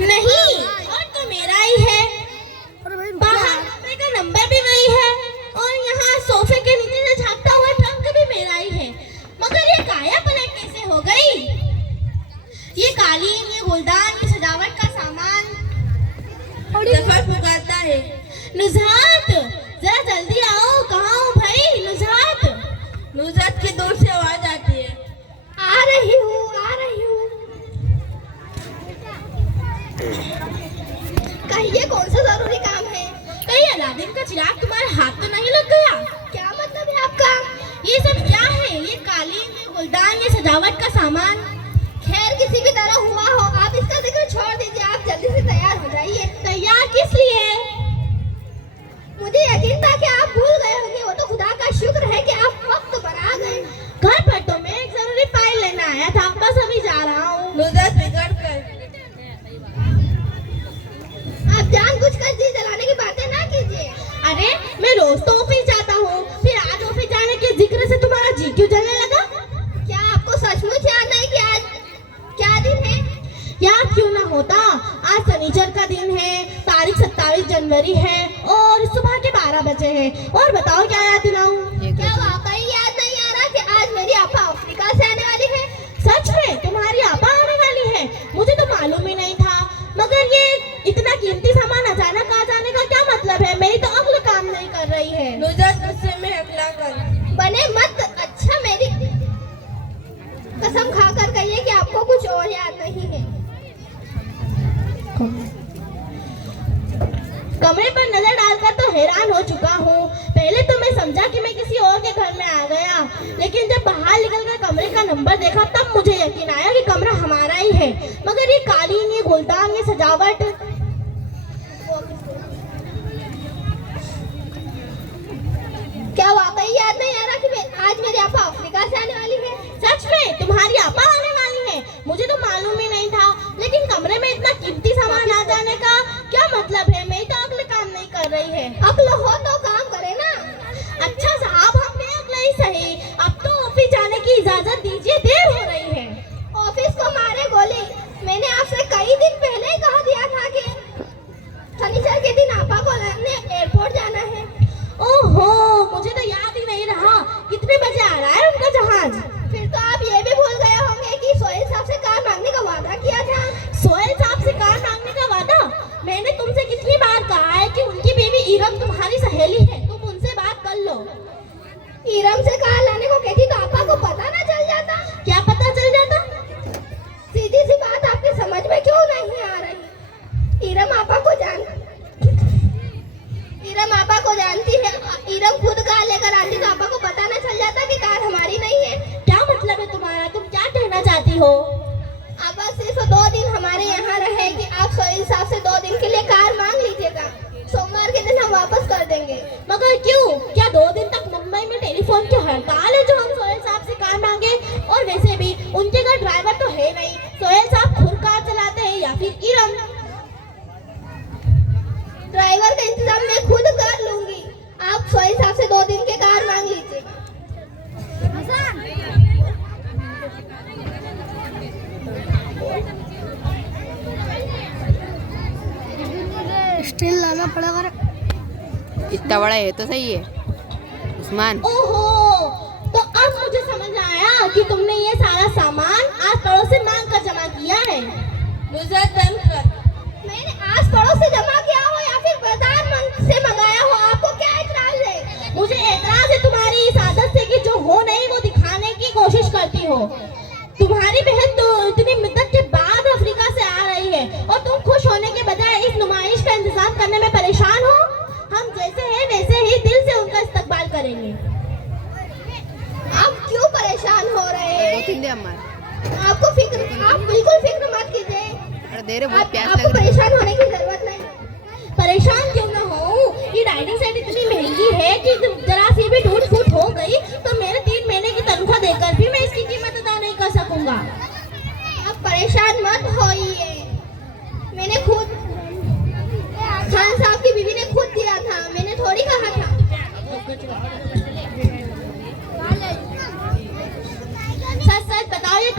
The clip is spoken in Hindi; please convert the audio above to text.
नहीं, और तो मेरा ही है। बाहर कमरे का नंबर भी वही है और यहाँ सोफे के नीचे से झांकता हुआ ट्रंक भी मेरा ही है। मगर ये काया पलट कैसे हो गई? ये कालीन, ये गुलदान, ये सजावट का सामान सफर पुकारता है। नुज़हात, जरा जल्दी आओ। कहाँ हो भाई नुज़हात? नुज़हात की दूर से आवाज आती है। आ रही हूँ, आ रही हूँ। कहिए कौन सा जरूरी काम है? कहीं अलादीन का चिराग तुम्हारे हाथ तो नहीं लग गया? क्या मतलब है आपका? ये सब क्या है? ये कालीन, ये गुलदान, ये सजावट का सामान। खैर किसी भी तरह हुआ हो, आप इसका जिक्र छोड़ दीजिए। आप जल्दी से तैयार हो जाइए। तैयार किस लिए? मुझे यकीन था कि आप भूल गए होंगे। वो तो खुदा का शुक्र है कि आप वक्त पर आ गए। घर पर तो मैं एक जरूरी फाइल लेना आया था, बस अभी जा रहा हूँ। बिगड़ कर आप जानबूझकर जी जलाने की बातें ना कीजिए। अरे मैं रोज तो ऑफिस जाता हूँ, फिर आज ऑफिस जाने के जिक्र से तुम्हारा जी क्यों जलने लगा? क्या आपको सचमुच याद नहीं कि आज क्या दिन है? याद क्यों ना होता। आज शनिचर का दिन है, तारीख 27 जनवरी है और सुबह के 12 बजे है। और बताओ क्या याद दिलाऊं? क्या वाकई याद नहीं आ रहा कि आज मेरी आपा अफ्रीका से आने वाली है? सच में तुम्हारी आपा आने वाली है? मुझे तो मालूम ही नहीं था। मगर ये इतना कीमती सामान अचानक आ जाने का क्या मतलब है? मेरी तो अक्ल काम नहीं कर रही है। गुस्से में अगला कर बने मत। अच्छा, मेरी कसम खाकर कहिए कि आपको कुछ और याद नहीं है। कमरे पर नजर डालकर तो हैरान हो चुका हूँ। पहले तो मैं समझा कि मैं किसी और के घर में आ गया, लेकिन जब बाहर निकलकर कमरे का नंबर देखा तब मुझे यकीन आया कि कमरा हमारा ही है। मगर ये कालीन, ये गुलदान, ये सजावट, क्या वाकई याद नहीं आ रहा कि आज मेरी आपा अफ्रीका से आने वाली है? सच में तुम्हारी आपा आने वाली है? मुझे तो मालूम ही नहीं था। लेकिन कमरे में इतना कीमती सामान आ जाने का क्या मतलब है? मेरी तो अक्ल काम नहीं कर रही है। अक्ल हो तो काम करे ना। अच्छा साहब, हम अक्ल ही सही। अब तो ऑफिस जाने की इजाजत दीजिए, देर हो रही है। ऑफिस को मारे गोली। मैंने आपसे कई दिन पहले ही कहा दिया था कि शनिचर के दिन आपा को एयरपोर्ट जाना है। ओहो, मुझे तो याद ही नहीं रहा। कितने बजे आ रहा है उनका जहाज? फिर तो आप ये भी भूल गए होंगे कि सोहेल साहब से कार मांगने का वादा किया था। सोहेल साहब से कार मांगने का वादा? मैंने तुमसे कितनी बार कहा है कि उनकी बीवी इरम तुम्हारी सहेली है, तुम उनसे बात कर लो। इरम से कार लाने को कहती तो आपा को पता ना चल जाता? क्या पता चल जाता? सीधी सी बात आपकी समझ में क्यों नहीं आ रही? इरम आपा को जानती है। इरम खुद कार लेकर आती तो आपा को पता ना चल जाता कि कार हमारी नहीं है। क्या मतलब है तुम्हारा? तुम क्या कहना चाहती हो? आपा सिर्फ 2 दिन हमारे यहाँ रहेगी। आप सोहेल साहब से 2 दिन के लिए कार मांग लीजिएगा। सोमवार के दिन हम वापस कर देंगे। मगर क्यों? क्या 2 दिन तक मुंबई में टेलीफोन की हड़ताल है जो हम सोहेल साहब से कार मांगे? और वैसे भी उनके घर ड्राइवर तो है नहीं। सोहेल साहब खुद कार चलाते हैं या फिर इरम? ड्राइवर का इंतजाम मैं खुद कर लूंगी। आप सोहेल साहब से 2 दिन के कार मांग लीजिए। स्टील लाना पड़ेगा। इतना बड़ा है तो सही है उस्मान। ओहो, तो अब मुझे समझ आया कि तुमने ये सारा सामान आस पड़ोस से मांग कर जमा किया है। मैंने आस पड़ोस से जमा किया हो या फिर बाजार से मंगाया हो, आपको क्या एतराज है? मुझे एतराज है तुम्हारी इस आदत से कि जो हो नहीं वो दिखाने की कोशिश करती हो। तुम्हारी बहन तो इतनी मुद्दत के बाद अफ्रीका से आ रही है और तुम खुश होने के बजाय इस नुमाइश का इंतजाम करने में परेशान हो। हम जैसे हैं वैसे ही दिल से उनका इस्तकबाल करेंगे। आप क्यों परेशान हो रहे हैं? आपको फिक्र, आप बिल्कुल फिक्र मत कीजिए। आपको परेशान होने की जरूरत नहीं। परेशान क्यों ना हो? ये डाइनिंग सेट इतनी महंगी है कि जरा सी भी टूट फूट हो गई तो मेरे 3 महीने की तनख्वाह देकर भी मैं इसकी कीमत अदा नहीं कर सकूंगा। आप परेशान मत होइए। मैंने खुद, खान साहब की बीवी ने खुद दिया था, मैंने थोड़ी कहा था। सच सच बताओ, ये